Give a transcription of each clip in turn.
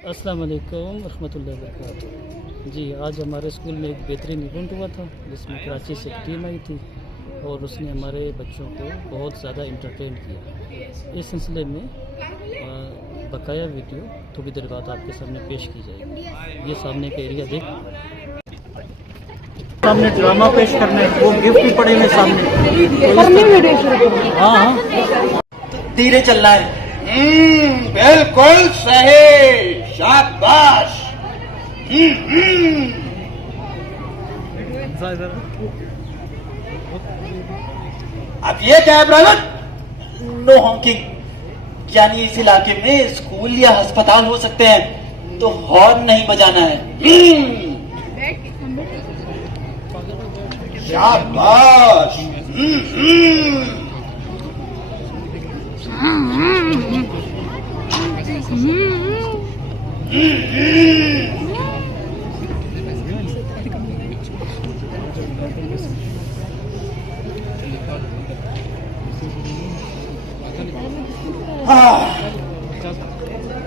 अस्सलाम वालेकुम रहमतुल्लाहि व बरकातहू। जी, आज हमारे स्कूल में एक बेहतरीन इवेंट हुआ था जिसमें कराची से एक टीम आई थी और उसने हमारे बच्चों को बहुत ज़्यादा इंटरटेन किया। इस सिलसिले में बकाया वीडियो थोड़ी देर बाद आपके सामने पेश की जाएगी। ये सामने का एरिया देख, सामने ड्रामा पेश करने, वो गिफ्ट भी पड़े हुए सामने। हाँ, धीरे चलना है। बिल्कुल सही, शाबाश। अब ये क्या है ब्रदर? नो हॉकिंग, यानी इस इलाके में स्कूल या अस्पताल हो सकते हैं तो हॉर्न नहीं बजाना है। शाबाश।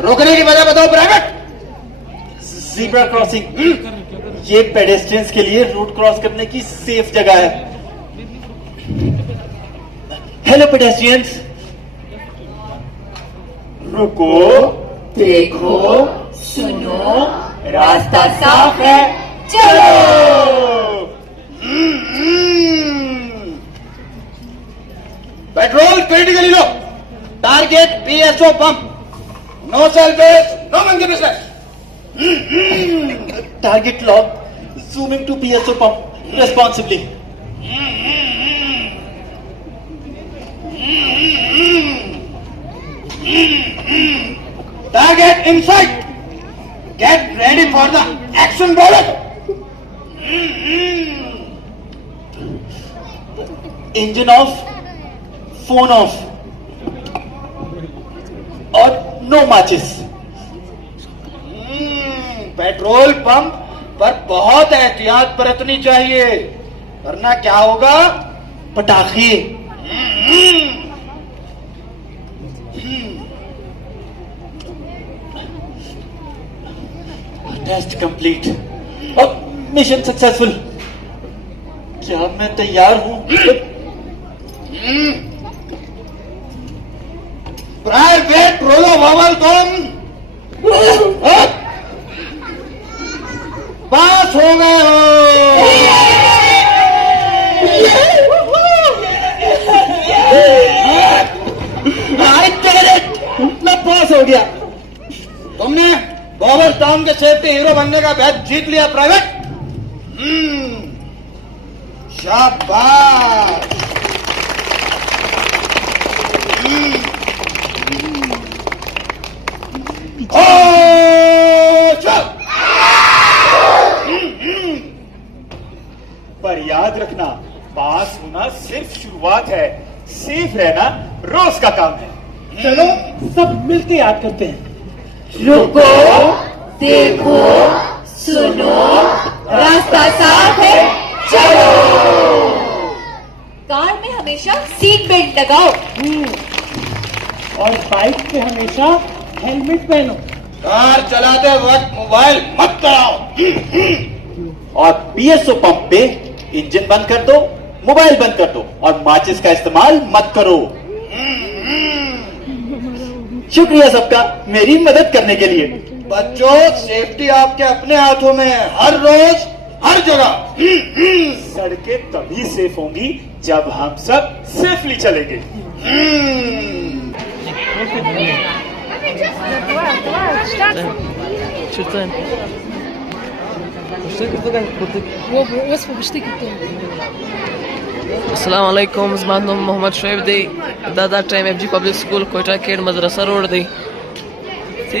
रोकने की वजह बताओ प्राइवेट। ज़ीब्रा क्रॉसिंग, ये पेडेस्ट्रियंस के लिए रोड क्रॉस करने की सेफ जगह है। हेलो पेडेस्ट्रियंस, रुको, देखो, सुनो, रास्ता साफ है, चलो। Petrol critically low. Target PSO pump. No selfish, no monkey business. Target lock, zooming to PSO pump responsibly. Target in sight. Get ready for the action, brother. Engine off, phone off, और no matches. Petrol pump पर बहुत एहतियात बरतनी चाहिए, वरना क्या होगा? पटाखे। टेस्ट कंप्लीट और मिशन सक्सेसफुल। क्या मैं तैयार हूं? प्राइवेट रोलो वावल, तुम पास हो गए हो। मैं पास हो गया। तुमने बॉबल टाउन के सेफ्टी हीरो बनने का बैच जीत लिया प्राइवेट। शाबाश। पर याद रखना, पास होना सिर्फ शुरुआत है, सेफ रहना रोज का काम है। चलो सब मिलके याद करते हैं। रुको, देखो, सुनो, रास्ता साफ है, चलो। कार में हमेशा सीट बेल्ट लगाओ और बाइक पे हमेशा हेलमेट पहनो। कार चलाते वक्त मोबाइल मत कराओ। और पीएसओ पंप पे इंजन बंद कर दो, मोबाइल बंद कर दो और माचिस का इस्तेमाल मत करो। शुक्रिया सबका मेरी मदद करने के लिए। बच्चों, सेफ्टी आपके अपने हाथों में है, हर रोज हर जगह। सड़कें तभी सेफ होंगी जब हम सब सेफली चलेंगे। अस्सलाम वालेकुम, ज़मान नाम मोहम्मद शोएब दी, दादा time FG public school Quetta केड मदरसा रोड दी। ती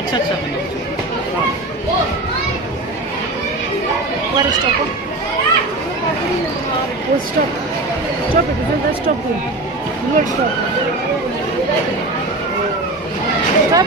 अच्छा अच्छा Where is stop? What stop? Stop it, isn't that stop good? What stop? Stop.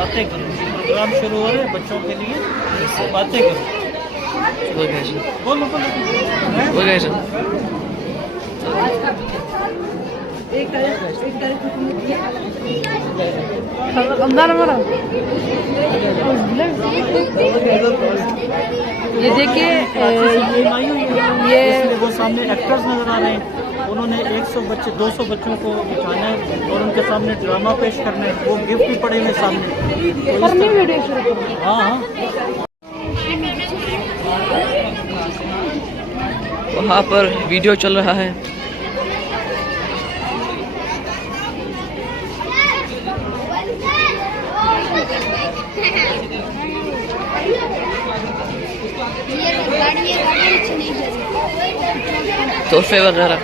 बातें करो, प्रोग्राम शुरू हो रहे हैं बच्चों के लिए, बातें करो. बोलो हो गए सर. ये देखिए ये वो सामने एक्टर्स नजर आ रहे हैं. उन्होंने 100 बच्चे 200 बच्चों को बिठाना है और उनके सामने ड्रामा पेश करना है. वो गिफ्ट भी पड़े हुए सामने. हाँ हाँ वहाँ पर वीडियो चल रहा है. तोहफे वगैरह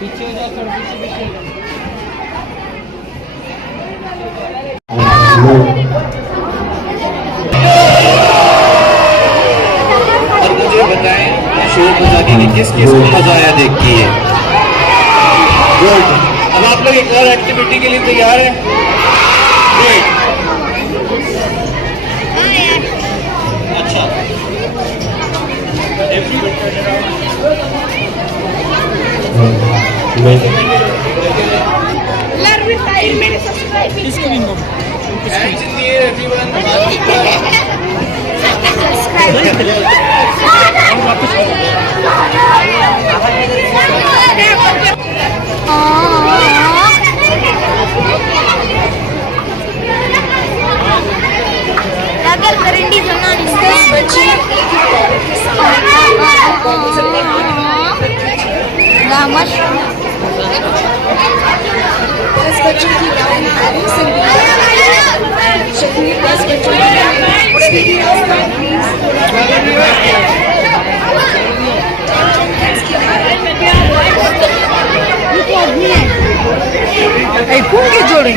पीछे हो जाकर पीछे और मुझे बताएं शोर बजाने में किस किस को मजा आया देख के. गुड. अब आप लोग एक और एक्टिविटी के लिए तैयार हैं? गुड. अच्छा स्क्रीन को अगर करंडी बनानी जोड़े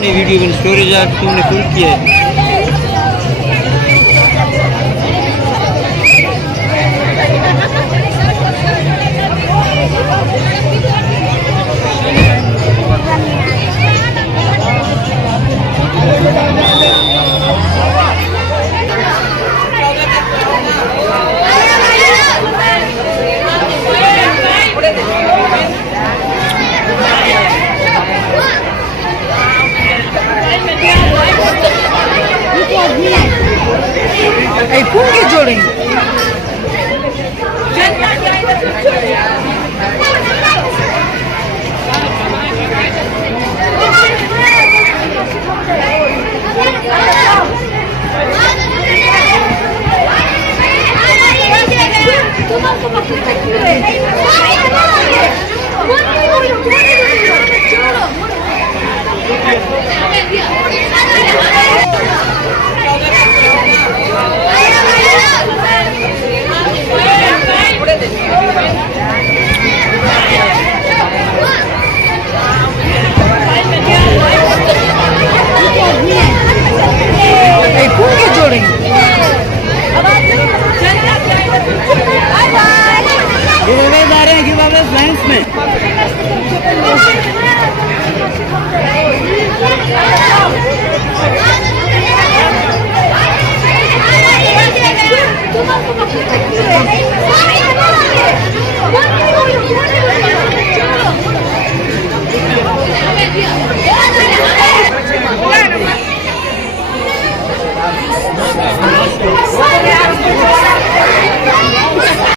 मैंने वीडियो में स्टोरेज आज तुमने फुल किया है। What?